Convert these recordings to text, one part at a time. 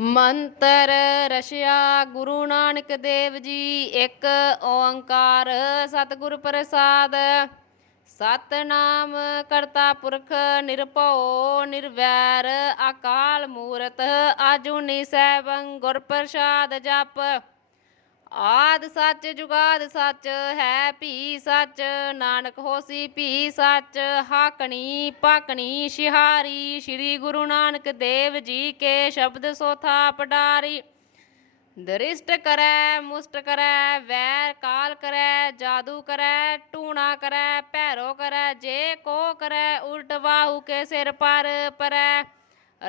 ਮੰਤਰ ਰਸ਼ਿਆ ਗੁਰੂ ਨਾਨਕ ਦੇਵ ਜੀ, ਇੱਕ ਓੰਕਾਰ ਸਤਿਗੁਰ ਪ੍ਰਸਾਦ। ਸਤਨਾਮ ਕਰਤਾ ਪੁਰਖ ਨਿਰਭਉ, ਨਿਰਵੈਰ, ਅਕਾਲ ਮੂਰਤ ਆਜੂਨੀ ਸੈਭੰ ਗੁਰ ਪ੍ਰਸਾਦ ਜਪ। ਆਦ ਸੱਚ ਜੁਗਾਦ ਸੱਚ ਹੈ ਭੀ ਸੱਚ, ਨਾਨਕ ਹੋਸੀ ਭੀ ਸੱਚ, ਹਾਕਣੀ ਪਾਕਣੀ ਸ਼ਿਹਾਰੀ, ਸ੍ਰੀ ਗੁਰੂ ਨਾਨਕ ਦੇਵ ਜੀ ਕੇ ਸ਼ਬਦ ਸੋਥਾ ਪਡਾਰੀ। ਦ੍ਰਿਸ਼ਟ ਕਰੈ, ਮੁਸਟ ਕਰੈ, ਵੈਰ ਕਾਲ ਕਰੈ, ਜਾਦੂ ਕਰੈ, ਟੂਣਾ ਕਰੈ, ਭੈਰੋ ਕਰੈ, ਜੇ ਕੋ ਕਰੈ, ਉਲਟ ਬਾਹੂ ਕੇ ਸਿਰ ਪਰ ਪਰੈ।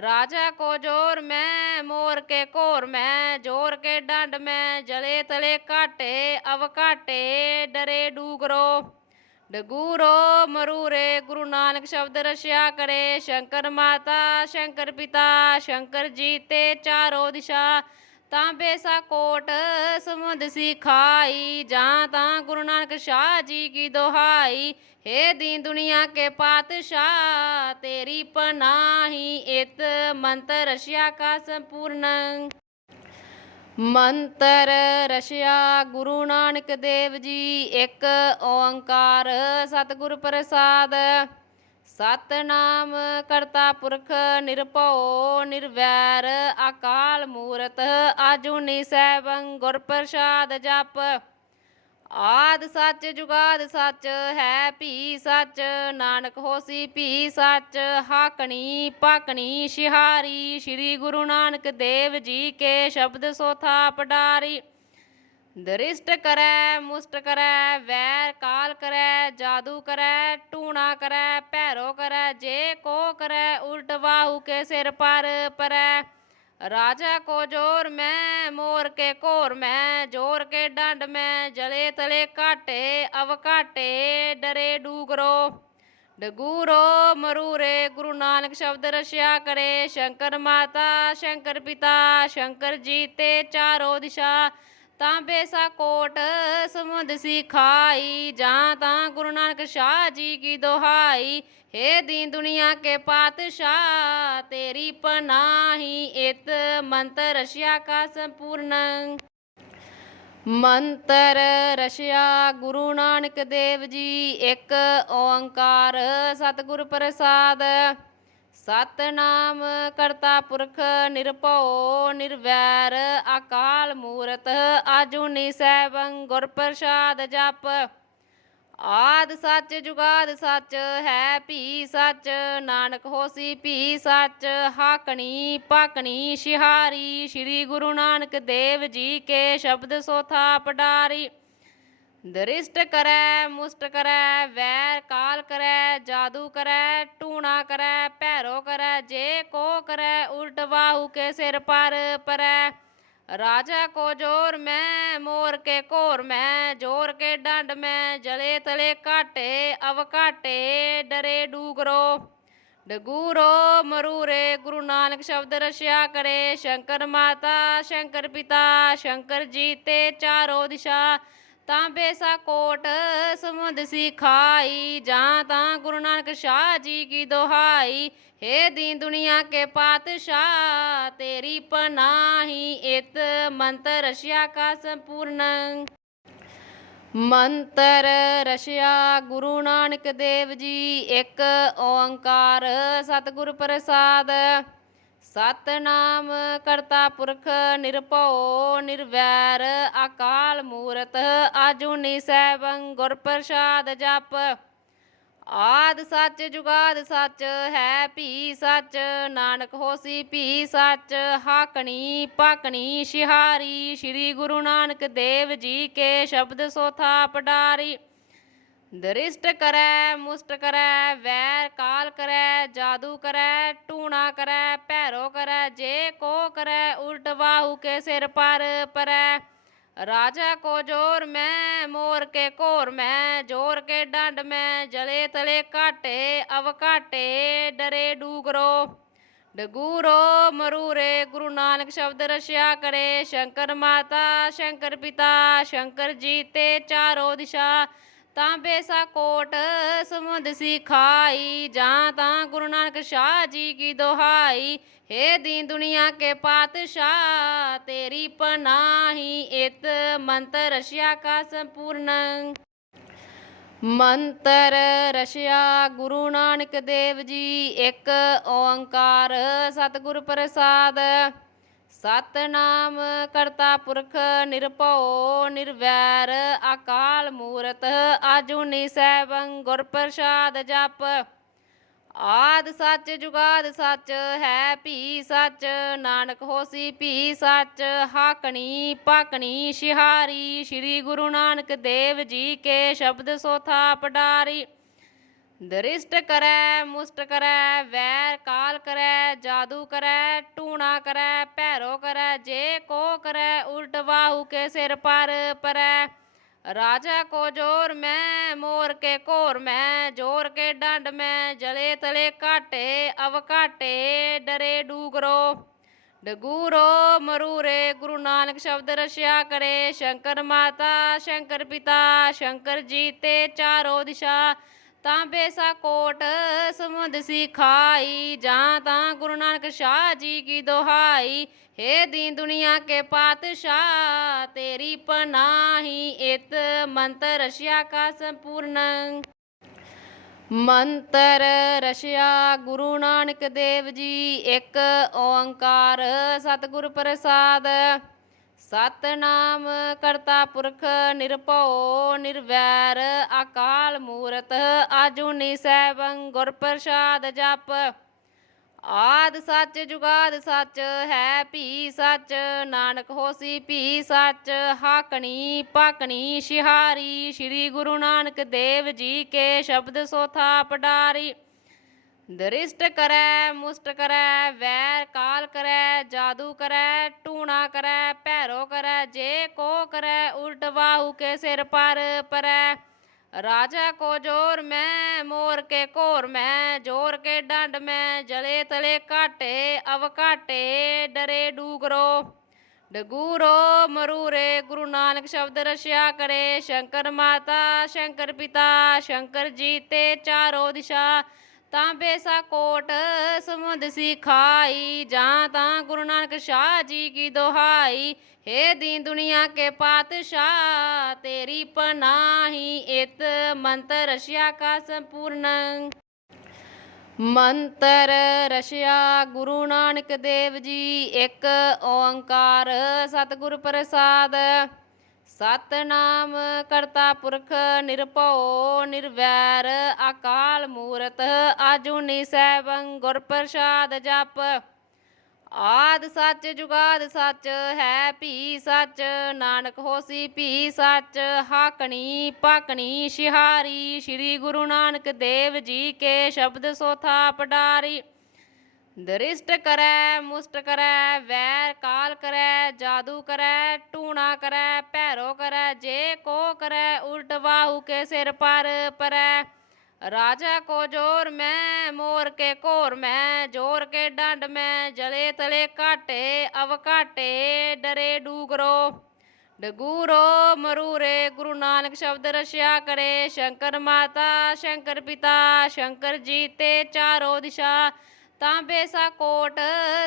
ਰਾਜਾ ਕੋ ਜੋਰ ਮੈਂ, ਮੋਰ ਕੇ ਘੋਰ ਮੈਂ, ਜੋਰ ਕੇ ਡੰਡ ਮੈਂ, ਜਲੇ ਤਲੇ ਘਾਟੇ ਅਵ ਘਾਟੇ ਡਰੇ ਡੂਗਰੋ। ਡਗੂਰੋ, ਮਰੂਰੇ, ਗੁਰੂ ਨਾਨਕ ਸ਼ਬਦ ਰਸ਼ਿਆ ਕਰੇ, ਸ਼ੰਕਰ ਮਾਤਾ, ਸ਼ੰਕਰ ਪਿਤਾ, ਸ਼ੰਕਰ ਜੀ ਤੇ ਚਾਰੋ ਦਿਸ਼ਾ। ਤਾਂ ਬੇਸਾ ਕੋਟ ਸਮੁੰਦ ਸਿਖਾਈ ਜਾਂ ਤਾਂ ਗੁਰੂ ਨਾਨਕ ਸ਼ਾਹ ਜੀ ਕੀ ਦੁਹਾਈ। हे दीन दुनिया के पातशाह तेरी पनाही इत मंत्र रशिया का संपूर्ण ਮੰਤਰ ਰਸ਼ਿਆ ਗੁਰੂ ਨਾਨਕ ਦੇਵ ਜੀ ਇੱਕ ਓੰਕਾਰ ਸਤਿਗੁਰ ਪ੍ਰਸਾਦ ਸਤਨਾਮ ਕਰਤਾ ਪੁਰਖ ਨਿਰਭਉ ਨਿਰਵੈਰ ਅਕਾਲ ਮੂਰਤ ਆਜੂਨੀ ਸੈਭੰ ਗੁਰ ਪ੍ਰਸਾਦ ਜਪ ਆਦ ਸੱਚ ਜੁਗਾਦ ਸੱਚ ਹੈ ਭੀ ਸੱਚ, ਨਾਨਕ ਹੋਸੀ ਭੀ ਸੱਚ, ਹਾਕਣੀ ਪਾਕਣੀ ਸ਼ਿਹਾਰੀ, ਸ੍ਰੀ ਗੁਰੂ ਨਾਨਕ ਦੇਵ ਜੀ ਕੇ ਸ਼ਬਦ ਸੋਥਾ ਪਡਾਰੀ। ਦ੍ਰਿਸ਼ਟ ਕਰੈ, ਮੁਸਟ ਕਰੈ, ਵੈਰ ਕਾਲ ਕਰੈ, ਜਾਦੂ ਕਰੈ, ਟੂਣਾ ਕਰੈ, ਭੈਰੋ ਕਰੈ, ਜੇ ਕੋ ਕਰੈ, ਉਲਟ ਬਾਹੂ ਕੇ ਸਿਰ ਪਰ ਪਰੈ। ਰਾਜਾ ਕੋ ਜੋਰ ਮੈਂ ਮੋਰ ਕੇ ਘੋਰ ਮੈਂ, ਜੋਰ ਕੇ ਡੰਡ ਮੈਂ, ਜਲੇ ਤਲੇ ਘਾਟੇ ਅਵ ਘਾਟੇ ਡਰੇ ਡੂਗਰੋ। ਡਗੂਰੋ ਮਰੂਰੇ, ਗੁਰੂ ਨਾਨਕ ਸ਼ਬਦ ਰਸ਼ਿਆ ਕਰੇ, ਸ਼ੰਕਰ ਮਾਤਾ, ਸ਼ੰਕਰ ਪਿਤਾ, ਸ਼ੰਕਰ ਜੀ ਤੇ ਚਾਰੋ ਦਿਸ਼ਾ। ਤਾਂ ਬੇਸਾ ਕੋਟ ਸਮੁੰਦ ਸਿਖਾਈ ਜਾਂ ਤਾਂ ਗੁਰੂ ਨਾਨਕ ਸ਼ਾਹ ਜੀ ਕੀ ਦੁਹਾਈ हे दीन दुनिया के पातशाह तेरी पनाही इत मंत्र रशिया का संपूर्ण ਮੰਤਰ ਰਸ਼ਿਆ ਗੁਰੂ ਨਾਨਕ ਦੇਵ ਜੀ ਇੱਕ ਓੰਕਾਰ ਸਤਿਗੁਰ ਪ੍ਰਸਾਦ ਸਤਨਾਮ ਕਰਤਾ ਪੁਰਖ ਨਿਰਭਉ ਨਿਰਵੈਰ, ਅਕਾਲ ਮੂਰਤ ਆਜੂਨੀ ਸੈਭੰ, ਗੁਰ ਪ੍ਰਸਾਦ ਜਪ। ਆਦ ਸੱਚ ਜੁਗਾਦ ਸੱਚ, ਹੈ ਭੀ ਸੱਚ, ਨਾਨਕ ਹੋਸੀ ਭੀ ਸੱਚ, ਹਾਕਣੀ ਪਾਕਣੀ ਸ਼ਿਹਾਰੀ, ਸ੍ਰੀ ਗੁਰੂ ਨਾਨਕ ਦੇਵ ਜੀ ਕੇ ਸ਼ਬਦ ਸੋਥਾ ਪਡਾਰੀ ਦਰਿਸ਼ਟ ਕਰੈ ਮੁਸਟ ਕਰੈ ਵੈਰ ਕਾਲ ਕਰੈ ਜਾਦੂ ਕਰੈ ਟੂਣਾ ਕਰੈ ਭੈਰੋ ਕਰੈ ਜੇ ਕੋ ਕਰੈ ਉਲਟ ਬਾਹੂ ਕੇ ਸਿਰ ਪਰ ਪਰੈ ਰਾਜਾ ਕੋ ਜੋਰ ਮੈਂ ਮੋਰ ਕੇ ਘੋਰ ਮੈਂ ਜੋਰ ਕੇ ਡੰਡ ਮੈਂ ਜਲੇ ਤਲੇ ਘਾਟੇ ਅਵ ਘਾਟੇ ਡਰੇ ਡੂਗਰੋ ਡਗੂਰੋ ਮਰੂਰੇ ਗੁਰੂ ਨਾਨਕ ਸ਼ਬਦ ਰਸ਼ਿਆ ਕਰੇ ਸ਼ੰਕਰ ਮਾਤਾ ਸ਼ੰਕਰ ਪਿਤਾ ਸ਼ੰਕਰ ਜੀ ਤੇ ਚਾਰੋ ਦਿਸ਼ਾ ਤਾਂ ਬੇਸਾ ਕੋਟ ਸਮੁੰਦ ਸਿਖਾਈ ਜਾਂ ਤਾਂ ਗੁਰੂ ਨਾਨਕ ਸ਼ਾਹ ਜੀ ਕੀ ਦੁਹਾਈ हे दीन दुनिया के पातशाह तेरी पनाही इत मंत्र रशिया का संपूर्ण ਮੰਤਰ ਰਸ਼ਿਆ ਗੁਰੂ ਨਾਨਕ ਦੇਵ ਜੀ ਇੱਕ ਓੰਕਾਰ ਸਤਿਗੁਰ ਪ੍ਰਸਾਦ ਸਤਨਾਮ ਕਰਤਾ ਪੁਰਖ ਨਿਰਭਉ ਨਿਰਵੈਰ, ਅਕਾਲ ਮੂਰਤ ਆਜੂਨੀ ਸੈਭੰ, ਗੁਰ ਪ੍ਰਸਾਦ ਜਪ। ਆਦ ਸੱਚ ਜੁਗਾਦ ਸੱਚ, ਹੈ ਭੀ ਸੱਚ, ਨਾਨਕ ਹੋਸੀ ਭੀ ਸੱਚ, ਹਾਕਣੀ ਪਾਕਣੀ ਸ਼ਿਹਾਰੀ, ਸ੍ਰੀ ਗੁਰੂ ਨਾਨਕ ਦੇਵ ਜੀ ਕੇ ਸ਼ਬਦ ਸੋਥਾ ਪਡਾਰੀ ਦਰਿਸ਼ਟ ਕਰੈ ਮੁਸਟ ਕਰੈ ਵੈਰ ਕਾਲ ਕਰੈ ਜਾਦੂ ਕਰੈ ਟੂਣਾ ਕਰੈ ਭੈਰੋ ਕਰੈ ਜੇ ਕੋ ਕਰੈ ਉਲਟ ਬਾਹੂ ਕੇ ਸਿਰ ਪਰ ਪਰੈ ਰਾਜਾ ਕੋ ਜੋਰ ਮੈਂ ਮੋਰ ਕੇ ਘੋਰ ਮੈਂ ਜੋਰ ਕੇ ਡੰਡ ਮੈਂ ਜਲੇ ਤਲੇ ਘਾਟੇ ਅਵ ਘਾਟੇ ਡਰੇ ਡੂਗਰੋ ਡਗੂਰੋ ਮਰੂਰੇ ਗੁਰੂ ਨਾਨਕ ਸ਼ਬਦ ਰਸ਼ਿਆ ਕਰੇ ਸ਼ੰਕਰ ਮਾਤਾ ਸ਼ੰਕਰ ਪਿਤਾ ਸ਼ੰਕਰ ਜੀ ਤੇ ਚਾਰੋ ਦਿਸ਼ਾ ਤਾਂ ਬੇਸਾ ਕੋਟ ਸਮੁੰਦ ਸਿਖਾਈ ਜਾਂ ਤਾਂ ਗੁਰੂ ਨਾਨਕ ਸ਼ਾਹ ਜੀ ਕੀ ਦੁਹਾਈ हे दीन दुनिया के पातशाह तेरी पनाही इत मंत्र रशिया का संपूर्ण ਮੰਤਰ ਰਸ਼ਿਆ ਗੁਰੂ ਨਾਨਕ ਦੇਵ ਜੀ ਇੱਕ ਓੰਕਾਰ ਸਤਿਗੁਰ ਪ੍ਰਸਾਦ ਸਤਨਾਮ ਕਰਤਾ ਪੁਰਖ ਨਿਰਭਉ, ਨਿਰਵੈਰ ਅਕਾਲ ਮੂਰਤ ਆਜੂਨੀ ਸੈਭੰ ਗੁਰ ਪ੍ਰਸਾਦ ਜਪ। ਆਦ ਸੱਚ ਜੁਗਾਦ ਸੱਚ ਹੈ ਭੀ ਸੱਚ, ਨਾਨਕ ਹੋਸੀ ਭੀ ਸੱਚ, ਹਾਕਣੀ ਪਾਕਣੀ ਸ਼ਿਹਾਰੀ, ਸ੍ਰੀ ਗੁਰੂ ਨਾਨਕ ਦੇਵ ਜੀ ਕੇ ਸ਼ਬਦ ਸੋਥਾ ਪਡਾਰੀ ਦਰਿਸ਼ਟ ਕਰੈ ਮੁਸਟ ਕਰੈ ਵੈਰ ਕਾਲ ਕਰੈ ਜਾਦੂ ਕਰੈ ਟੂਣਾ ਕਰੈ ਭੈਰੋ ਕਰੈ ਜੇ ਕੋ ਕਰੈ ਉਲਟ ਬਾਹੂ ਕੇ ਸਿਰ ਪਰ ਪਰੈ ਰਾਜਾ ਕੋ ਜੋਰ ਮੈਂ ਮੋਰ ਕੇ ਘੋਰ ਮੈਂ ਜੋਰ ਕੇ ਡੰਡ ਮੈਂ ਜਲੇ ਤਲੇ ਘਾਟੇ ਅਵ ਘਾਟੇ ਡਰੇ ਡੂਗਰੋ ਡਗੂਰੋ ਮਰੂਰੇ ਗੁਰੂ ਨਾਨਕ ਸ਼ਬਦ ਰਸ਼ਿਆ ਕਰੇ ਸ਼ੰਕਰ ਮਾਤਾ ਸ਼ੰਕਰ ਪਿਤਾ ਸ਼ੰਕਰ ਜੀ ਤੇ ਚਾਰੋ ਦਿਸ਼ਾ ਤਾਂ ਬੇਸਾ ਕੋਟ ਸਮੁੰਦ ਸਿਖਾਈ ਜਾਂ ਤਾਂ ਗੁਰੂ ਨਾਨਕ ਸ਼ਾਹ ਜੀ ਕੀ ਦੁਹਾਈ हे दीन दुनिया के पातशाह तेरी पनाही इत मंत्र रशिया का संपूर्ण ਮੰਤਰ ਰਸ਼ਿਆ ਗੁਰੂ ਨਾਨਕ ਦੇਵ ਜੀ ਇੱਕ ਓੰਕਾਰ ਸਤਿਗੁਰ ਪ੍ਰਸਾਦ ਸਤਨਾਮ ਕਰਤਾ ਪੁਰਖ ਨਿਰਭਉ, ਨਿਰਵੈਰ ਅਕਾਲ ਮੂਰਤ ਆਜੂਨੀ ਸੈਭੰ ਗੁਰ ਪ੍ਰਸਾਦ ਜਪ। ਆਦ ਸੱਚ ਜੁਗਾਦ ਸੱਚ ਹੈ ਭੀ ਸੱਚ, ਨਾਨਕ ਹੋਸੀ ਭੀ ਸੱਚ, ਹਾਕਣੀ ਪਾਕਣੀ ਸ਼ਿਹਾਰੀ, ਸ੍ਰੀ ਗੁਰੂ ਨਾਨਕ ਦੇਵ ਜੀ ਕੇ ਸ਼ਬਦ ਸੋਥਾ ਪਡਾਰੀ। ਦਰਿਸ਼ਟ ਕਰੈ ਮੁਸਟ ਕਰੈ ਵੈਰ ਕਾਲ ਕਰੈ ਜਾਦੂ ਕਰੈ ਟੂਣਾ ਕਰੈ ਭੈਰੋ ਕਰੈ ਜੇ ਕੋ ਕਰੈ ਉਲਟ ਬਾਹੂ ਕੇ ਸਿਰ ਪਰ ਪਰੈ ਰਾਜਾ ਕੋ ਜੋਰ ਮੈਂ ਮੋਰ ਕੇ ਘੋਰ ਮੈਂ ਜੋਰ ਕੇ ਡੰਡ ਮੈਂ ਜਲੇ ਤਲੇ ਘਾਟੇ ਅਵ ਘਾਟੇ ਡਰੇ ਡੂਗਰੋ ਡਗੂਰੋ ਮਰੂਰੇ ਗੁਰੂ ਨਾਨਕ ਸ਼ਬਦ ਰਸ਼ਿਆ ਕਰੇ ਸ਼ੰਕਰ ਮਾਤਾ ਸ਼ੰਕਰ ਪਿਤਾ ਸ਼ੰਕਰ ਜੀ ਤੇ ਚਾਰੋ ਦਿਸ਼ਾ ਤਾਂ ਬੇਸਾ ਕੋਟ ਸਮੁੰਦ ਸਿਖਾਈ ਜਾਂ ਤਾਂ ਗੁਰੂ ਨਾਨਕ ਸ਼ਾਹ ਜੀ ਕੀ ਦੁਹਾਈ हे दीन दुनिया के पातशाह तेरी पनाही इत मंत्र रशिया का संपूर्ण ਮੰਤਰ ਰਸ਼ਿਆ ਗੁਰੂ ਨਾਨਕ ਦੇਵ ਜੀ ਇੱਕ ਓੰਕਾਰ ਸਤਿਗੁਰ ਪ੍ਰਸਾਦ ਸਤਨਾਮ ਕਰਤਾ ਪੁਰਖ ਨਿਰਭਉ ਨਿਰਵੈਰ, ਅਕਾਲ ਮੂਰਤ ਆਜੂਨੀ ਸੈਭੰ, ਗੁਰ ਪ੍ਰਸਾਦ ਜਪ। ਆਦ ਸੱਚ ਜੁਗਾਦ ਸੱਚ, ਹੈ ਭੀ ਸੱਚ, ਨਾਨਕ ਹੋਸੀ ਭੀ ਸੱਚ, ਹਾਕਣੀ ਪਾਕਣੀ ਸ਼ਿਹਾਰੀ, ਸ੍ਰੀ ਗੁਰੂ ਨਾਨਕ ਦੇਵ ਜੀ ਕੇ ਸ਼ਬਦ ਸੋਥਾ ਪਡਾਰੀ ਦਰਿਸ਼ਟ ਕਰੈ ਮੁਸਟ ਕਰੈ ਵੈਰ ਕਾਲ ਕਰੈ ਜਾਦੂ ਕਰੈ ਟੂਣਾ ਕਰੈ ਭੈਰੋ ਕਰੈ ਜੇ ਕੋ ਕਰੈ ਉਲਟ ਬਾਹੂ ਕੇ ਸਿਰ ਪਰ ਪਰੈ ਰਾਜਾ ਕੋ ਜੋਰ ਮੈਂ ਮੋਰ ਕੇ ਘੋਰ ਮੈਂ ਜੋਰ ਕੇ ਡੰਡ ਮੈਂ ਜਲੇ ਤਲੇ ਘਾਟੇ ਅਵ ਘਾਟੇ ਡਰੇ ਡੂਗਰੋ ਡਗੂਰੋ ਮਰੂਰੇ ਗੁਰੂ ਨਾਨਕ ਸ਼ਬਦ ਰਸ਼ਿਆ ਕਰੇ ਸ਼ੰਕਰ ਮਾਤਾ ਸ਼ੰਕਰ ਪਿਤਾ ਸ਼ੰਕਰ ਜੀ ਤੇ ਚਾਰੋ ਦਿਸ਼ਾ ਤਾਂ ਬੇਸਾ ਕੋਟ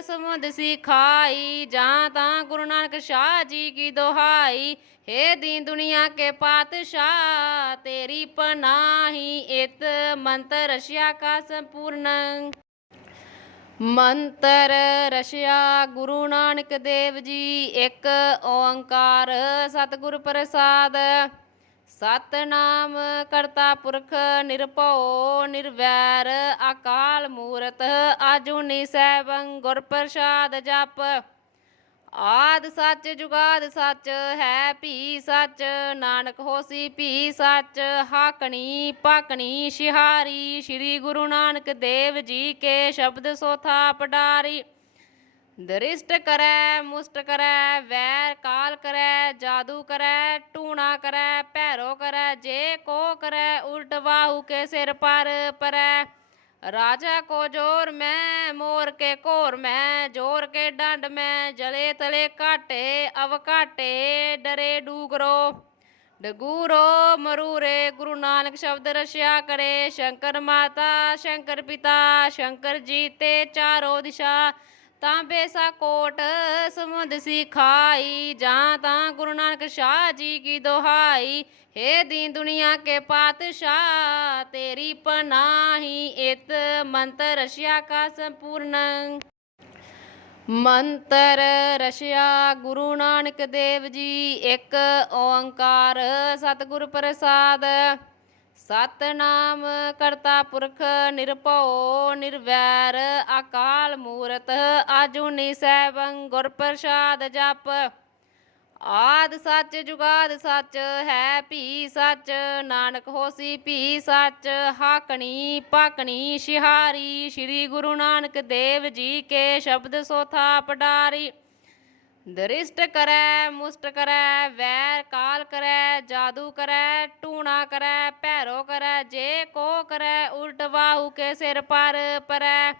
ਸਮੁੰਦ ਸਿਖਾਈ ਜਾਂ ਤਾਂ ਗੁਰੂ ਨਾਨਕ ਸ਼ਾਹ ਜੀ ਕੀ ਦੁਹਾਈ हे दीन दुनिया के पातशाह तेरी पनाही इत मंत्र रशिया का संपूर्ण ਮੰਤਰ ਰਸ਼ਿਆ ਗੁਰੂ ਨਾਨਕ ਦੇਵ ਜੀ ਇੱਕ ਓੰਕਾਰ ਸਤਿਗੁਰ ਪ੍ਰਸਾਦ ਸਤਨਾਮ ਕਰਤਾ ਪੁਰਖ ਨਿਰਭਉ ਨਿਰਵੈਰ, ਅਕਾਲ ਮੂਰਤ ਆਜੂਨੀ ਸੈਭੰ, ਗੁਰ ਪ੍ਰਸਾਦ ਜਪ। ਆਦ ਸੱਚ ਜੁਗਾਦ ਸੱਚ, ਹੈ ਭੀ ਸੱਚ, ਨਾਨਕ ਹੋਸੀ ਭੀ ਸੱਚ, ਹਾਕਣੀ ਪਾਕਣੀ ਸ਼ਿਹਾਰੀ, ਸ੍ਰੀ ਗੁਰੂ ਨਾਨਕ ਦੇਵ ਜੀ ਕੇ ਸ਼ਬਦ ਸੋਥਾ ਪਡਾਰੀ ਦਰਿਸ਼ਟ ਕਰੈ ਮੁਸਟ ਕਰੈ ਵੈਰ ਕਾਲ ਕਰੈ ਜਾਦੂ ਕਰੈ ਟੂਣਾ ਕਰੈ ਭੈਰੋ ਕਰੈ ਜੇ ਕੋ ਕਰੈ ਉਲਟ ਬਾਹੂ ਕੇ ਸਿਰ ਪਰ ਪਰੈ ਰਾਜਾ ਕੋ ਜੋਰ ਮੈਂ ਮੋਰ ਕੇ ਘੋਰ ਮੈਂ ਜੋਰ ਕੇ ਡੰਡ ਮੈਂ ਜਲੇ ਤਲੇ ਘਾਟੇ ਅਵ ਘਾਟੇ ਡਰੇ ਡੂਗਰੋ ਡਗੂਰੋ ਮਰੂਰੇ ਗੁਰੂ ਨਾਨਕ ਸ਼ਬਦ ਰਸ਼ਿਆ ਕਰੇ ਸ਼ੰਕਰ ਮਾਤਾ ਸ਼ੰਕਰ ਪਿਤਾ ਸ਼ੰਕਰ ਜੀ ਤੇ ਚਾਰੋ ਦਿਸ਼ਾ ਤਾਂ ਬੇਸਾ ਕੋਟ ਸਮੁੰਦ ਸੀ ਖਾਈ ਜਾਂ ਤਾਂ ਗੁਰੂ ਨਾਨਕ ਸ਼ਾਹ ਜੀ ਕੀ ਦੁਹਾਈ हे दीन दुनिया के पातशाह तेरी पनाही इत मंत्र रशिया का संपूर्ण ਮੰਤਰ ਰਸ਼ਿਆ ਗੁਰੂ ਨਾਨਕ ਦੇਵ ਜੀ ਇੱਕ ਓੰਕਾਰ ਸਤਿਗੁਰ ਪ੍ਰਸਾਦ ਸਤਨਾਮ ਕਰਤਾ ਪੁਰਖ ਨਿਰਭਉ, ਨਿਰਵੈਰ ਅਕਾਲ ਮੂਰਤ ਆਜੂਨੀ ਸੈਭੰ ਗੁਰ ਪ੍ਰਸਾਦ ਜਪ। ਆਦ ਸੱਚ ਜੁਗਾਦ ਸੱਚ ਹੈ ਭੀ ਸੱਚ, ਨਾਨਕ ਹੋਸੀ ਭੀ ਸੱਚ, ਹਾਕਣੀ ਪਾਕਣੀ ਸ਼ਿਹਾਰੀ, ਸ੍ਰੀ ਗੁਰੂ ਨਾਨਕ ਦੇਵ ਜੀ ਕੇ ਸ਼ਬਦ ਸੋਥਾ ਪਡਾਰੀ ਦ੍ਰਿਸ਼ਟ ਕਰੈ ਮੁਸਟ ਕਰੈ ਵੈਰ ਕਾਲ ਕਰੈ ਜਾਦੂ ਕਰੈ ਟੂਣਾ ਕਰੈ ਭੈਰੋ ਕਰੈ ਜੇ ਕੋ ਕਰੈ ਉਲਟ ਬਾਹੂ ਕੇ ਸਿਰ ਪਰ ਪਰੈ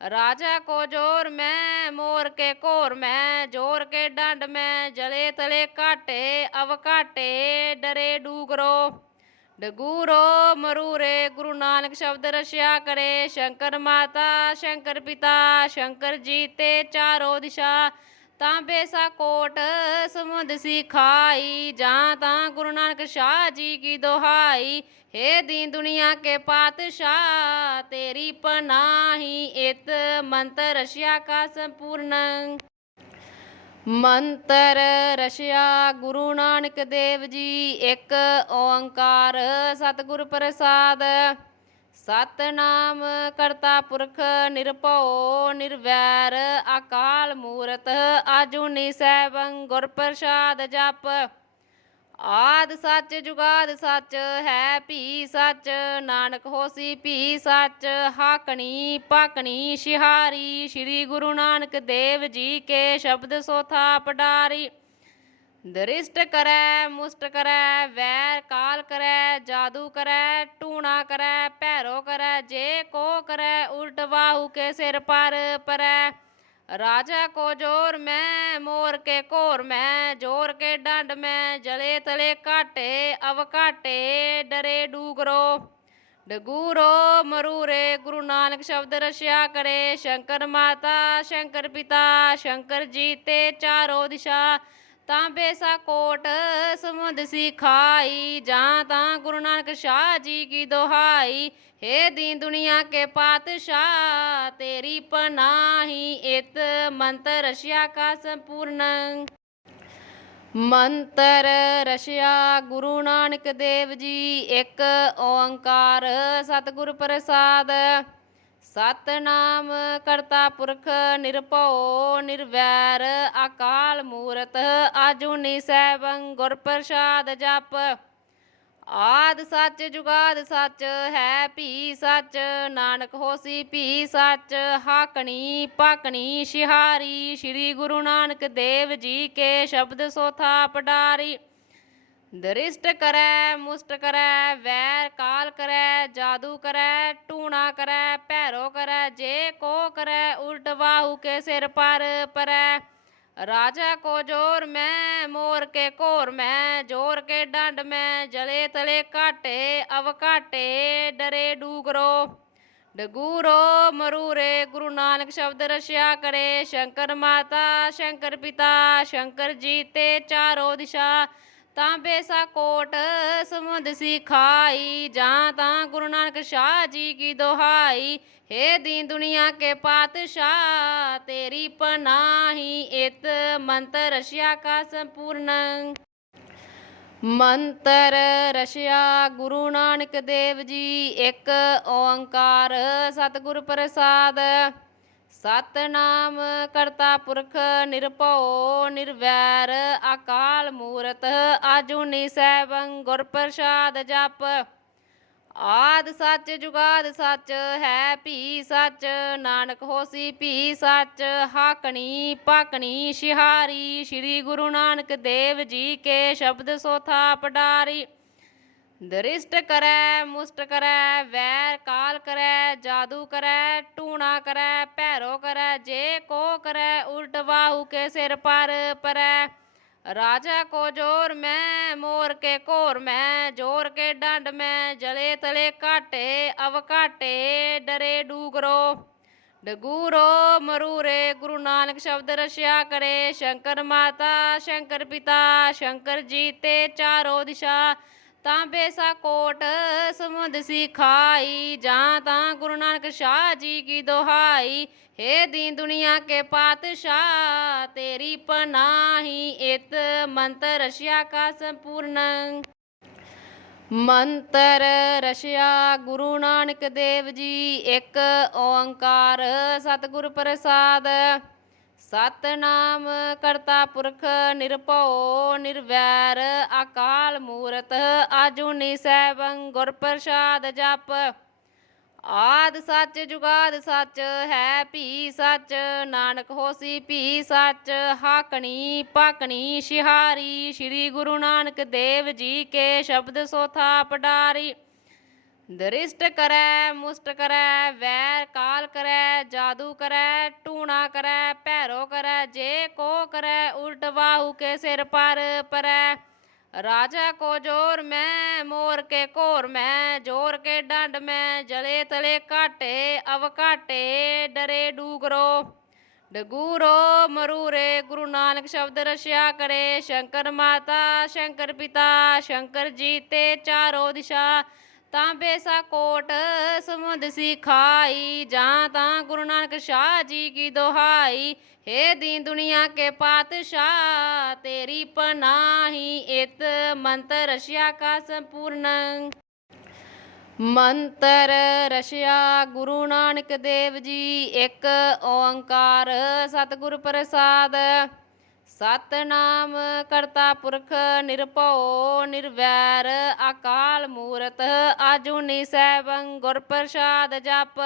ਰਾਜਾ ਕੋ ਜੋਰ ਮੈਂ ਮੋਰ ਕੇ ਘੋਰ ਮੈਂ ਜੋਰ ਕੇ ਡੰਡ ਮੈਂ ਜਲੇ ਤਲੇ ਘਾਟੇ ਅਵ ਘਾਟੇ ਡਰੇ ਡੂਗਰੋ ਡਗੂਰੋ ਮਰੂਰੇ ਗੁਰੂ ਨਾਨਕ ਸ਼ਬਦ ਰਸ਼ਿਆ ਕਰੇ ਸ਼ੰਕਰ ਮਾਤਾ ਸ਼ੰਕਰ ਪਿਤਾ ਸ਼ੰਕਰ ਜੀ ਤੇ ਚਾਰੋ ਦਿਸ਼ਾ ਤਾਂ ਬੇਸਾ ਕੋਟ ਸਮੁੰਦ ਸੀ ਖਾਈ ਜਾਂ ਤਾਂ ਗੁਰੂ ਨਾਨਕ ਸ਼ਾਹ ਜੀ ਕੀ ਦੁਹਾਈ हे दीन दुनिया के पातशाह तेरी पनाही इत मंत्र रशिया का संपूर्ण ਮੰਤਰ ਰਸ਼ਿਆ ਗੁਰੂ ਨਾਨਕ ਦੇਵ ਜੀ ਇੱਕ ਓੰਕਾਰ ਸਤਿਗੁਰ ਪ੍ਰਸਾਦ ਸਤਨਾਮ ਕਰਤਾ ਪੁਰਖ ਨਿਰਭਉ, ਨਿਰਵੈਰ ਅਕਾਲ ਮੂਰਤ ਆਜੂਨੀ ਸੈਭੰ ਗੁਰ ਪ੍ਰਸਾਦ ਜਪ। ਆਦ ਸੱਚ ਜੁਗਾਦ ਸੱਚ ਹੈ ਭੀ ਸੱਚ, ਨਾਨਕ ਹੋਸੀ ਭੀ ਸੱਚ, ਹਾਕਣੀ ਪਾਕਣੀ ਸ਼ਿਹਾਰੀ, ਸ੍ਰੀ ਗੁਰੂ ਨਾਨਕ ਦੇਵ ਜੀ ਕੇ ਸ਼ਬਦ ਸੋਥਾ ਪਡਾਰੀ ਦ੍ਰਿਸ਼ਟ ਕਰੈ ਮੁਸਟ ਕਰੈ ਵੈਰ ਕਾਲ ਕਰੈ ਜਾਦੂ ਕਰੈ ਟੂਣਾ ਕਰੈ ਭੈਰੋ ਕਰੈ ਜੇ ਕੋ ਕਰੈ ਉਲਟ ਬਾਹੂ ਕੇ ਸਿਰ ਪਰ ਪਰੈ ਰਾਜਾ ਕੋ ਜੋਰ ਮੈਂ ਮੋਰ ਕੇ ਘੋਰ ਮੈਂ ਜੋਰ ਕੇ ਡੰਡ ਮੈਂ ਜਲੇ ਤਲੇ ਘਾਟੇ ਅਵ ਘਾਟੇ ਡਰੇ ਡੂਗਰੋ ਡਗੂਰੋ ਮਰੂਰੇ ਗੁਰੂ ਨਾਨਕ ਸ਼ਬਦ ਰਸ਼ਿਆ ਕਰੇ ਸ਼ੰਕਰ ਮਾਤਾ ਸ਼ੰਕਰ ਪਿਤਾ ਸ਼ੰਕਰ ਜੀ ਤੇ ਚਾਰੋ ਦਿਸ਼ਾ ਤਾਂ ਬੇਸਾ ਕੋਟ ਸਮੁੰਦ ਸੀ ਖਾਈ ਜਾਂ ਤਾਂ ਗੁਰੂ ਨਾਨਕ ਸ਼ਾਹ ਜੀ ਕੀ ਦੁਹਾਈ हे दीन दुनिया के पातशाह तेरी पनाही इत मंत्र रशिया का संपूर्ण ਮੰਤਰ ਰਸ਼ਿਆ ਗੁਰੂ ਨਾਨਕ ਦੇਵ ਜੀ ਇੱਕ ਓੰਕਾਰ ਸਤਿਗੁਰ ਪ੍ਰਸਾਦ ਸਤਨਾਮ ਕਰਤਾ ਪੁਰਖ ਨਿਰਭਉ, ਨਿਰਵੈਰ, ਅਕਾਲ ਮੂਰਤ ਆਜੂਨੀ ਸੈਭੰ, ਗੁਰ ਪ੍ਰਸਾਦ ਜਪ। ਆਦ ਸੱਚ, ਜੁਗਾਦ ਸੱਚ, ਹੈ ਭੀ ਸੱਚ, ਨਾਨਕ ਹੋਸੀ ਭੀ ਸੱਚ, ਹਾਕਣੀ ਪਾਕਣੀ ਸ਼ਿਹਾਰੀ, ਸ੍ਰੀ ਗੁਰੂ ਨਾਨਕ ਦੇਵ ਜੀ ਕੇ ਸ਼ਬਦ ਸੋਥਾ ਪਡਾਰੀ ਦ੍ਰਿਸ਼ਟ ਕਰੈ ਮੁਸਟ ਕਰੈ ਵੈਰ ਕਾਲ ਕਰੈ ਜਾਦੂ ਕਰੈ ਟੂਣਾ ਕਰੈ ਭੈਰੋ ਕਰੈ ਜੇ ਕੋ ਕਰੈ ਉਲਟ ਬਾਹੂ ਕੇ ਸਿਰ ਪਰ ਪਰੈ ਰਾਜਾ ਕੋ ਜੋਰ ਮੈਂ ਮੋਰ ਕੇ ਘੋਰ ਮੈਂ ਜੋਰ ਕੇ ਡੰਡ ਮੈਂ ਜਲੇ ਤਲੇ ਘਾਟੇ ਅਵ ਘਾਟੇ ਡਰੇ ਡੂਗਰੋ ਡਗੂਰੋ ਮਰੂਰੇ ਗੁਰੂ ਨਾਨਕ ਸ਼ਬਦ ਰਸ਼ਿਆ ਕਰੇ ਸ਼ੰਕਰ ਮਾਤਾ ਸ਼ੰਕਰ ਪਿਤਾ ਸ਼ੰਕਰ ਜੀ ਤੇ ਚਾਰੋ ਦਿਸ਼ਾ ਤਾਂ ਬੇਸਾ ਕੋਟ ਸਮੁੰਦ ਸੀ ਖਾਈ ਜਾਂ ਤਾਂ ਗੁਰੂ ਨਾਨਕ ਸ਼ਾਹ ਜੀ ਕੀ ਦੁਹਾਈ हे दीन दुनिया के पातशाह तेरी पनाही इत मंत्र रशिया का संपूर्ण ਮੰਤਰ ਰਸ਼ਿਆ ਗੁਰੂ ਨਾਨਕ ਦੇਵ ਜੀ ਇੱਕ ਓੰਕਾਰ ਸਤਿਗੁਰ ਪ੍ਰਸਾਦ ਸਤਨਾਮ ਕਰਤਾ ਪੁਰਖ ਨਿਰਭਉ, ਨਿਰਵੈਰ, ਅਕਾਲ ਮੂਰਤ ਆਜੂਨੀ ਸੈਭੰ, ਗੁਰ ਪ੍ਰਸਾਦ ਜਪ। ਆਦ ਸੱਚ, ਜੁਗਾਦ ਸੱਚ, ਹੈ ਭੀ ਸੱਚ, ਨਾਨਕ ਹੋਸੀ ਭੀ ਸੱਚ, ਹਾਕਣੀ ਪਾਕਣੀ ਸ਼ਿਹਾਰੀ, ਸ੍ਰੀ ਗੁਰੂ ਨਾਨਕ ਦੇਵ ਜੀ ਕੇ ਸ਼ਬਦ ਸੋਥਾ ਪਡਾਰੀ। ਦ੍ਰਿਸ਼ਟ ਕਰੈ ਮੁਸਟ ਕਰੈ ਵੈਰ ਕਾਲ ਕਰੈ ਜਾਦੂ ਕਰੈ ਟੂਣਾ ਕਰੈ ਭੈਰੋ ਕਰੈ ਜੇ ਕੋ ਕਰੈ ਉਲਟ ਬਾਹੂ ਕੇ ਸਿਰ ਪਰ ਪਰੈ ਰਾਜਾ ਕੋ ਜੋਰ ਮੈਂ ਮੋਰ ਕੇ ਘੋਰ ਮੈਂ ਜੋਰ ਕੇ ਡੰਡ ਮੈਂ ਜਲੇ ਤਲੇ ਘਾਟੇ ਅਵ ਘਾਟੇ ਡਰੇ ਡੂਗਰੋ ਡਗੂਰੋ ਮਰੂਰੇ ਗੁਰੂ ਨਾਨਕ ਸ਼ਬਦ ਰਸਿਆ ਕਰੇ ਸ਼ੰਕਰ ਮਾਤਾ ਸ਼ੰਕਰ ਪਿਤਾ ਸ਼ੰਕਰ ਜੀ ਤੇ ਚਾਰੋ ਦਿਸ਼ਾ ਤਾਂਬੇ ਸਾ ਕੋਟ ਸਮੁੰਦ ਸੀ ਖਾਈ ਜਾਂ ਤਾਂ ਗੁਰੂ ਨਾਨਕ ਸ਼ਾਹ ਜੀ ਕੀ ਦੁਹਾਈ हे दीन दुनिया के पातशाह तेरी पनाही इत मंत्र रशिया का संपूर्ण ਮੰਤਰ ਰਸ਼ਿਆ ਗੁਰੂ ਨਾਨਕ ਦੇਵ ਜੀ ਇੱਕ ਓੰਕਾਰ ਸਤਿਗੁਰ ਪ੍ਰਸਾਦ ਸਤਨਾਮ ਕਰਤਾ ਪੁਰਖ ਨਿਰਭਉ, ਨਿਰਵੈਰ, ਅਕਾਲ ਮੂਰਤ ਆਜੂਨੀ ਸੈਭੰ, ਗੁਰ ਪ੍ਰਸਾਦ ਜਪ। ਆਦ ਸੱਚ, ਜੁਗਾਦ ਸੱਚ, ਹੈ ਭੀ ਸੱਚ, ਨਾਨਕ ਹੋਸੀ ਭੀ ਸੱਚ, ਹਾਕਣੀ ਪਾਕਣੀ ਸ਼ਿਹਾਰੀ, ਸ੍ਰੀ ਗੁਰੂ ਨਾਨਕ ਦੇਵ ਜੀ ਕੇ ਸ਼ਬਦ ਸੋਥਾ ਪਡਾਰੀ ਦਰਿਸ਼ਟ ਕਰੈ ਮੁਸਟ ਕਰੈ ਵੈਰ ਕਾਲ ਕਰੈ ਜਾਦੂ ਕਰੈ ਟੂਣਾ ਕਰੈ ਭੈਰੋ ਕਰੈ ਜੇ ਕੋ ਕਰੈ ਉਲਟ ਬਾਹੂ ਕੇ ਸਿਰ ਪਰ ਪਰੈ ਰਾਜਾ ਕੋ ਜੋਰ ਮੈਂ ਮੋਰ ਕੇ ਘੋਰ ਮੈਂ ਜੋਰ ਕੇ ਡੰਡ ਮੈਂ ਜਲੇ ਤਲੇ ਘਾਟੇ ਅਵ ਘਾਟੇ ਡਰੇ ਡੂਗਰੋ ਡਗੂਰੋ ਮਰੂਰੇ ਗੁਰੂ ਨਾਨਕ ਸ਼ਬਦ ਰਸਿਆ ਕਰੇ ਸ਼ੰਕਰ ਮਾਤਾ ਸ਼ੰਕਰ ਪਿਤਾ ਸ਼ੰਕਰ ਜੀ ਤੇ ਚਾਰੋ ਦਿਸ਼ਾ ਤਾਂਬੇ ਸਾ ਕੋਟ ਸਮੁੰਦ ਸੀ ਖਾਈ ਜਾਂ ਤਾਂ ਗੁਰੂ ਨਾਨਕ ਸ਼ਾਹ ਜੀ ਕੀ ਦੁਹਾਈ हे दीन दुनिया के पातशाह तेरी पनाही इत मंत्र रशिया का संपूर्ण ਮੰਤਰ ਰਸ਼ਿਆ ਗੁਰੂ ਨਾਨਕ ਦੇਵ ਜੀ ਇੱਕ ਓੰਕਾਰ ਸਤਿਗੁਰ ਪ੍ਰਸਾਦ ਸਤਨਾਮ ਕਰਤਾ ਪੁਰਖ ਨਿਰਭਉ ਨਿਰਵੈਰ, ਅਕਾਲ ਮੂਰਤ ਆਜੂਨੀ ਸੈਭੰ, ਗੁਰ ਪ੍ਰਸਾਦ ਜਪ।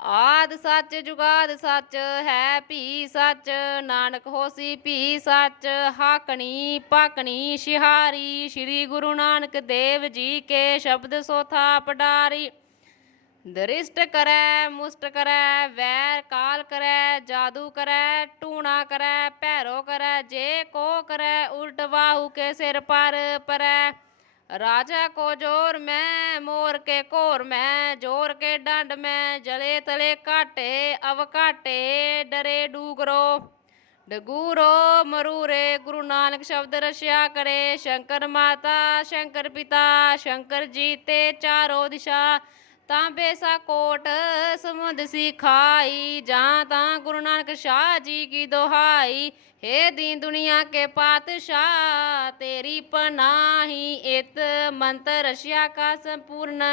ਆਦ ਸੱਚ ਜੁਗਾਦ ਸੱਚ, ਹੈ ਭੀ ਸੱਚ, ਨਾਨਕ ਹੋਸੀ ਭੀ ਸੱਚ, ਹਾਕਣੀ ਪਾਕਣੀ ਸ਼ਿਹਾਰੀ, ਸ੍ਰੀ ਗੁਰੂ ਨਾਨਕ ਦੇਵ ਜੀ ਕੇ ਸ਼ਬਦ ਸੋਥਾ ਪਡਾਰੀ ਦਰਿਸ਼ਟ ਕਰੈ ਮੁਸਟ ਕਰੈ ਵੈਰ ਕਾਲ ਕਰੈ ਜਾਦੂ ਕਰੈ ਟੂਣਾ ਕਰੈ ਭੈਰੋ ਕਰੈ ਜੇ ਕੋ ਕਰੈ ਉਲਟ ਬਾਹੂ ਕੇ ਸਿਰ ਪਰ ਪਰੈ ਰਾਜਾ ਕੋ ਜੋਰ ਮੈਂ ਮੋਰ ਕੇ ਘੋਰ ਮੈਂ ਜੋਰ ਕੇ ਡੰਡ ਮੈਂ ਜਲੇ ਤਲੇ ਘਾਟੇ ਅਵ ਘਾਟੇ ਡਰੇ ਡੂਗਰੋ ਡਗੂਰੋ ਮਰੂਰੇ ਗੁਰੂ ਨਾਨਕ ਸ਼ਬਦ ਰਸਿਆ ਕਰੇ ਸ਼ੰਕਰ ਮਾਤਾ ਸ਼ੰਕਰ ਪਿਤਾ ਸ਼ੰਕਰ ਜੀ ਤੇ ਚਾਰੋ ਦਿਸ਼ਾ ਤਾਂਬੇ ਸਾ ਕੋਟ ਸਮੁੰਦ ਸੀ ਖਾਈ ਜਾਂ ਤਾਂ ਗੁਰੂ ਨਾਨਕ ਸ਼ਾਹ ਜੀ ਕੀ ਦੁਹਾਈ हे दीन दुनिया के पातशाह तेरी पनाही इत मंत्र रशिया का संपूर्ण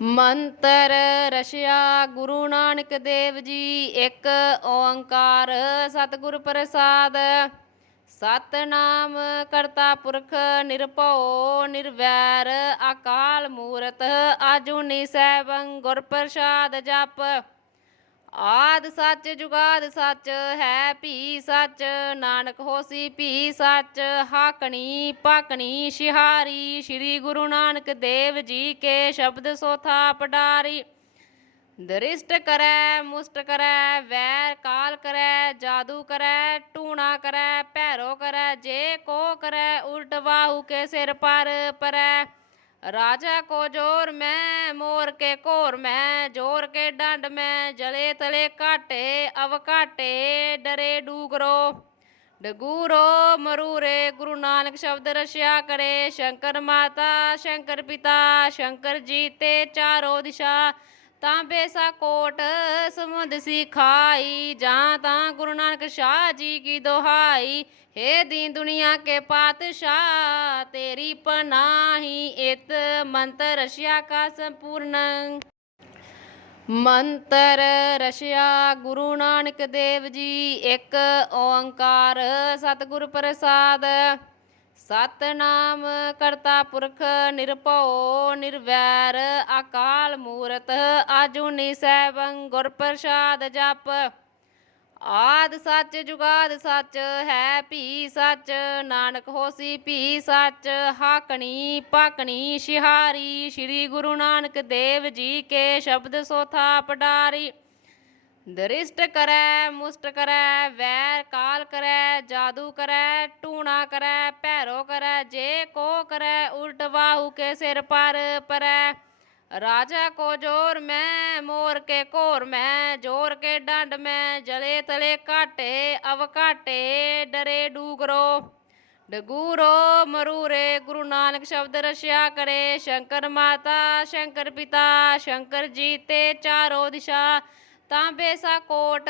ਮੰਤਰ ਰਸ਼ਿਆ ਗੁਰੂ ਨਾਨਕ ਦੇਵ ਜੀ ਇੱਕ ਓੰਕਾਰ ਸਤਿਗੁਰ ਪ੍ਰਸਾਦ ਸਤਨਾਮ ਕਰਤਾ ਪੁਰਖ ਨਿਰਭਉ ਨਿਰਵੈਰ, ਅਕਾਲ ਮੂਰਤ ਆਜੂਨੀ ਸੈਭੰ, ਗੁਰ ਪ੍ਰਸਾਦ ਜਪ। ਆਦ ਸੱਚ ਜੁਗਾਦ ਸੱਚ, ਹੈ ਭੀ ਸੱਚ, ਨਾਨਕ ਹੋਸੀ ਭੀ ਸੱਚ, ਹਾਕਣੀ ਪਾਕਣੀ ਸ਼ਿਹਾਰੀ, ਸ੍ਰੀ ਗੁਰੂ ਨਾਨਕ ਦੇਵ ਜੀ ਕੇ ਸ਼ਬਦ ਸੋਥਾ ਪਡਾਰੀ ਦਰਿਸ਼ਟ ਕਰੈ ਮੁਸਟ ਕਰੈ ਵੈਰ ਕਾਲ ਕਰੈ ਜਾਦੂ ਕਰੈ ਟੂਣਾ ਕਰੈ ਭੈਰੋ ਕਰੈ ਜੇ ਕੋ ਕਰੈ ਉਲਟ ਬਾਹੂ ਕੇ ਸਿਰ ਪਰ ਪਰੈ ਰਾਜਾ ਕੋ ਜੋਰ ਮੈਂ ਮੋਰ ਕੇ ਘੋਰ ਮੈਂ ਜੋਰ ਕੇ ਡੰਡ ਮੈਂ ਜਲੇ ਤਲੇ ਘਾਟੇ ਅਵ ਘਾਟੇ ਡਰੇ ਡੂਗਰੋ ਡਗੂਰੋ ਮਰੂਰੇ ਗੁਰੂ ਨਾਨਕ ਸ਼ਬਦ ਰਸਿਆ ਕਰੇ ਸ਼ੰਕਰ ਮਾਤਾ ਸ਼ੰਕਰ ਪਿਤਾ ਸ਼ੰਕਰ ਜੀ ਤੇ ਚਾਰੋ ਦਿਸ਼ਾ ਤਾਂਬੇ ਸਾ ਕੋਟ ਸਮੁੰਦ ਸੀ ਖਾਈ ਜਾਂ ਤਾਂ ਗੁਰੂ ਨਾਨਕ ਸ਼ਾਹ ਜੀ ਕੀ ਦੁਹਾਈ हे दीन दुनिया के पातशाह तेरी पनाही इत मंत्र रशिया का संपूर्ण ਮੰਤਰ ਰਸ਼ਿਆ ਗੁਰੂ ਨਾਨਕ ਦੇਵ ਜੀ ਇੱਕ ਓੰਕਾਰ ਸਤਿਗੁਰ ਪ੍ਰਸਾਦ ਸਤਨਾਮ ਕਰਤਾ ਪੁਰਖ ਨਿਰਭਉ, ਨਿਰਵੈਰ ਅਕਾਲ ਮੂਰਤ ਆਜੂਨੀ ਸੈਭੰ ਗੁਰ ਪ੍ਰਸਾਦ ਜਪ। ਆਦ ਸੱਚ ਜੁਗਾਦ ਸੱਚ ਹੈ ਭੀ ਸੱਚ, ਨਾਨਕ ਹੋਸੀ ਭੀ ਸੱਚ, ਹਾਕਣੀ ਪਾਕਣੀ ਸ਼ਿਹਾਰੀ, ਸ੍ਰੀ ਗੁਰੂ ਨਾਨਕ ਦੇਵ ਜੀ ਕੇ ਸ਼ਬਦ ਸੋਥਾ ਪਡਾਰੀ दरिष्ट करे, मुष्ट करे, वैर काल करे, जादू करे, टूणा करे भैरो करे, जे को करे, उल्ट बाहू के सिर पर परे। राजा को ज़ोर में, मोर के कोर में, ज़ोर के डंड में, जले तले काटे अव काटे, डरे डूगरो। डगूरो, मरूरे, गुरु नानक शब्द रशिया करे, शंकर माता, शंकर पिता, शंकर जीते चारों दिशा। तांबे सा कोट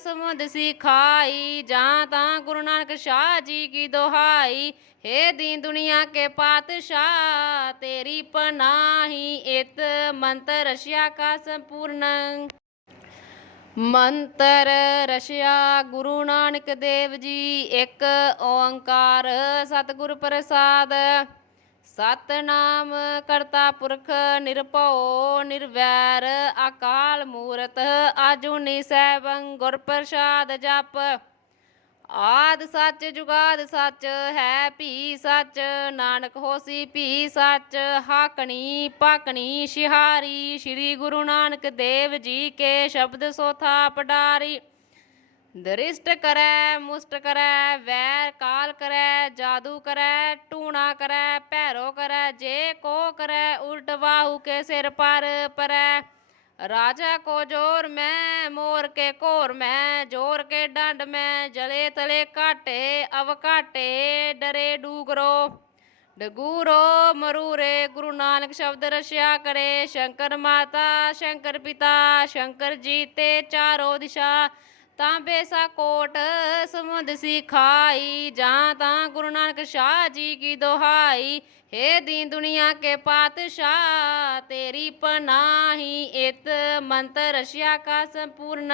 समुंद सी खाई जहाँ तहाँ गुरु नानक शाह जी की दोहाई हे दीन दुनिया के पातशाह तेरी पनाही इत मंत्र रशिया का संपूर्ण ਮੰਤਰ ਰਸ਼ਿਆ ਗੁਰੂ ਨਾਨਕ ਦੇਵ ਜੀ ਇੱਕ ਓੰਕਾਰ ਸਤਿਗੁਰ ਪ੍ਰਸਾਦ ਸਤਨਾਮ ਕਰਤਾ ਪੁਰਖ ਨਿਰਭਉ, ਨਿਰਵੈਰ ਅਕਾਲ ਮੂਰਤ ਆਜੂਨੀ ਸੈਭੰ ਗੁਰ ਪ੍ਰਸਾਦ ਜਪ। ਆਦ ਸੱਚ ਜੁਗਾਦ ਸੱਚ ਹੈ ਭੀ ਸੱਚ, ਨਾਨਕ ਹੋਸੀ ਭੀ ਸੱਚ, ਹਾਕਣੀ ਪਾਕਣੀ ਸ਼ਿਹਾਰੀ, ਸ੍ਰੀ ਗੁਰੂ ਨਾਨਕ ਦੇਵ ਜੀ ਕੇ ਸ਼ਬਦ ਸੋਥਾ ਪਡਾਰੀ ਦਰਿਸ਼ਟ ਕਰੈ ਮੁਸਟ ਕਰੈ ਵੈਰ ਕਾਲ ਕਰੈ ਜਾਦੂ ਕਰੈ ਟੂਣਾ ਕਰੈ ਭੈਰੋ ਕਰੈ ਜੇ ਕੋ ਕਰੈ ਉਲਟ ਬਾਹੂ ਕੇ ਸਿਰ ਪਰ ਪਰੈ ਰਾਜਾ ਕੋ ਜੋਰ ਮੈਂ ਮੋਰ ਕੇ ਕੋਰ ਮੈਂ ਜੋਰ ਕੇ ਡੰਡ ਮੈਂ ਜਲੇ ਤਲੇ ਕਾਟੇ ਅਵ ਕਾਟੇ ਡਰੇ ਡੂਗਰੋ ਡਗੂਰੋ ਮਰੂਰੇ ਗੁਰੂ ਨਾਨਕ ਸ਼ਬਦ ਰਸ਼ਿਆ ਕਰੇ ਸ਼ੰਕਰ ਮਾਤਾ ਸ਼ੰਕਰ ਪਿਤਾ ਸ਼ੰਕਰ ਜੀ ਤੇ ਚਾਰੋ ਦਿਸ਼ਾ ਤਾਂਬੇ ਸਾ ਕੋਟ ਸਮੁੰਦ ਸੀ ਖਾਈ ਜਾਂ ਤਾਂ ਗੁਰੂ ਨਾਨਕ ਸ਼ਾਹ ਜੀ ਕੀ ਦੁਹਾਈ हे दीन दुनिया के पातशाह तेरी पनाही इत मंत्र रशिया का संपूर्ण